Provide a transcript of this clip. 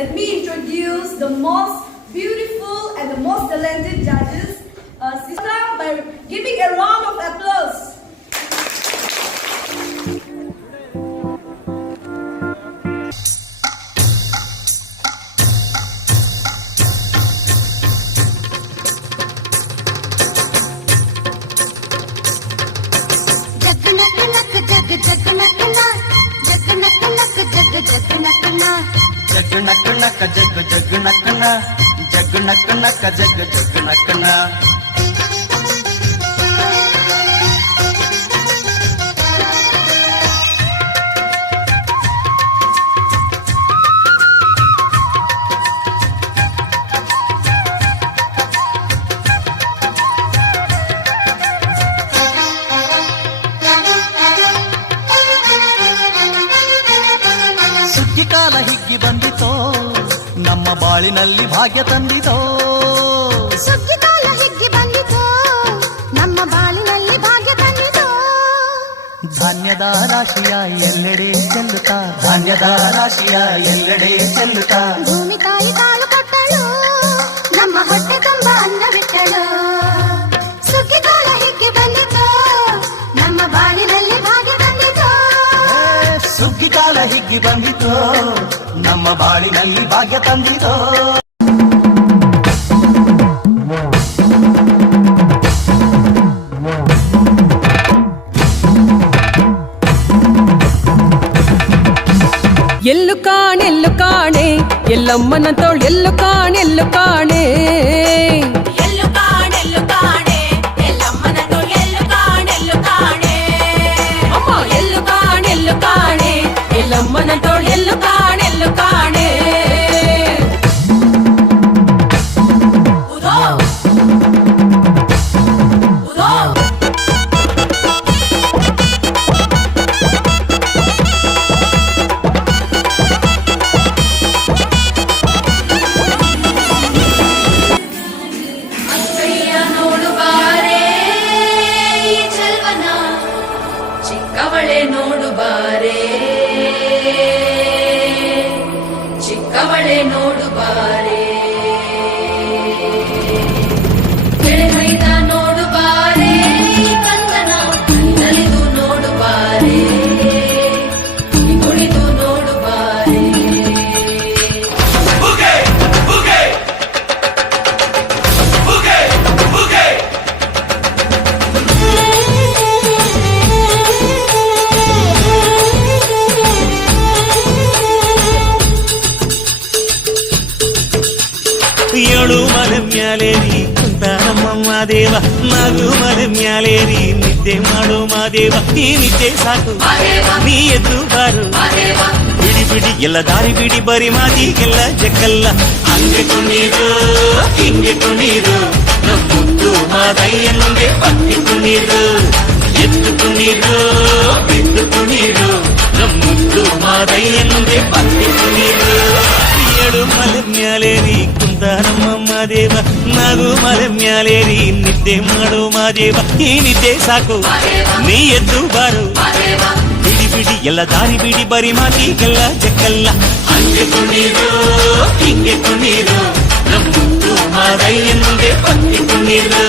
let me introduce the most beautiful and the most talented judges, Sister, by giving a round of applause. ಕಾಲ ಹಿಗ್ಗಿ ಬಂದಿತೋ ನಮ್ಮ ಬಾಳಿನಲ್ಲಿ ಭಾಗ್ಯ ತಂದಿತೋ ಸುಗ್ಗಿ ಕಾಲ ಹಿಗ್ಗಿ ಬಂದಿತೋ ನಮ್ಮ ಬಾಳಿನಲ್ಲಿ ಭಾಗ್ಯ ತಂದಿತೋ ಧಾನ್ಯದ ರಾಶಿಯ ಎಲ್ಲೆಡೆ ಚೆಲ್ಲುತ್ತಾ ಧಾನ್ಯದ ರಾಶಿಯ ಎಲ್ಲೆಡೆ ಚೆಲ್ಲುತ್ತಾ ಭೂಮಿ ತಾಯಿ ಕಾಳು ಕೊಟ್ಟಳು ನಮ್ಮ ಹೊಟ್ಟೆ ತುಂಬ ಅನ್ನ ಬಿಟ್ಟಳು ಸುಗ್ಗಿ ಕಾಲ ಹಿಗ್ಗಿ ಬಂದಿತೋ ನಮ್ಮ ಬಾಳಿನಲ್ಲಿ ಭಾಗ್ಯ ತಂದಿತೋ ಸುಗ್ಗಿ ಕಾಲ ಹಿಗ್ಗಿ ಬಂದಿತೋ ನಮ್ಮ ಬಾಳಿನಲ್ಲಿ ಭಾಗ್ಯ ತಂದಿತೋ ಎಲ್ಲು ಕಾಣೆ ಎಲ್ಲಮ್ಮನ ತೋಳ್ ಎಲ್ಲು ಕಾಣೆ ಎಲ್ಲಮ್ಮನ ತೋಳ್ ಅಮ್ಮ ಎಲ್ಲು ಕಾಣೆ ಎಲ್ಲಮ್ಮನ ತೋಳ್ ಎಲ್ಲು ಕಾಣೆ ಉದೋ ಉದೋ ಚಿಕ್ಕವಳೆ ನೋಡು ಬಾರೆ ಕೆಳಗೈದ ನೋಡು ಬಾರೆ ಕಂದನ ನಲಿದು ನೋಡು ಬಾರೆ ಕುಣಿದು ನೋಡು ಬಾರೆ ಏಳು ಮಲೆ ಮ್ಯಾಲೇರಿ ಕುಂತ ನಮ್ಮಮ್ಮ ದೇವ ಮಗು ಮಲೆ ಮ್ಯಾಲೇರಿ ನಿದ್ದೆ ಮಾಡು ಮಾದೇವ ಈ ನಿದ್ದೆ ಸಾಕು ನೀ ಎದ್ದು ಬಾರು ಬಿಡಿ ಬಿಡಿ ಎಲ್ಲ ದಾರಿ ಬಿಡಿ ಬರಿ ಮಾತಿಗೆಲ್ಲ ಜಕ್ಕಲ್ಲ ಹಂಗೆ ಕುಣೀರು ಹಿಂಗೆ ಕುಣೀರು ಮುದ್ದು ಮಾದಯ್ಯನಿಗೆ ಪತ್ತಿ ಕುಣೀರು ಎದ್ದು ಕುಣೀರು ಬಿದ್ದು ಕುಣೀರು ಮುದ್ದು ಮಾದಯ್ಯನಿಗೆ ಪತ್ತಿ ಕುಣೀರು ಏಳು ಮಲೆ ಮ್ಯಾಲೇರಿ ಕುಂತ ನಮ್ಮಮ್ಮ ದೇವ ಮಗು ಮಲೆ ಮ್ಯಾಲೇರಿ ನಿದ್ದೆ ಮಾಡು ಮಾದೇವ ಈ ನಿದ್ದೆ ಸಾಕು ನೀ ಎದ್ದು ಬಾರು ಬಿಡಿ ಬಿಡಿ ಎಲ್ಲ ದಾರಿ ಬಿಡಿ ಬರಿ ಮಾತಿಗೆಲ್ಲ ಜಕ್ಕಲ್ಲ ಹಂಗೆ ಕುಣೀರು ಹಿಂಗೆ ಕುಣೀರು ನಮ್ಮ ಮಾದಯ್ಯನಿಗೆ ಪತ್ತಿ ಕುಣೀರು